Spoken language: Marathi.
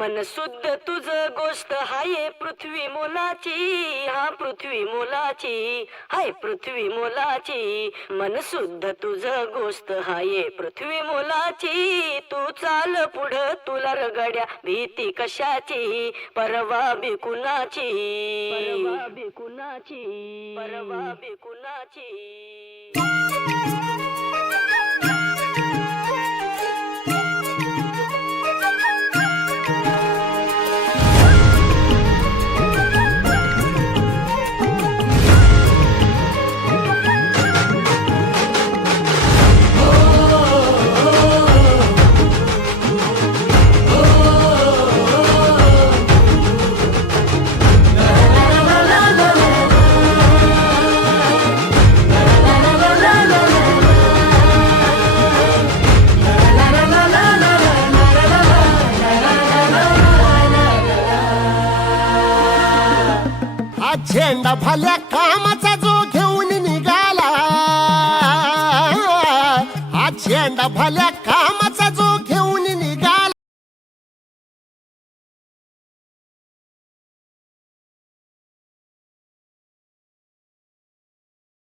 मन शुद्ध तुझ गोष्ट हाय पृथ्वी मोलाची, हा पृथ्वी मोलाची, हाय पृथ्वी मोलाची. मन शुद्ध तुझ गोष्ट हाय पृथ्वी मोलाची. तू चाल पुढं तुला रगड्या भीती कशाची, परवा बी कुणाची, परवा बी कुणाची, परवा बी कुणाची. झेंडा भल्या कामाचा जो घेऊन निघाला, हा झेंडा भल्या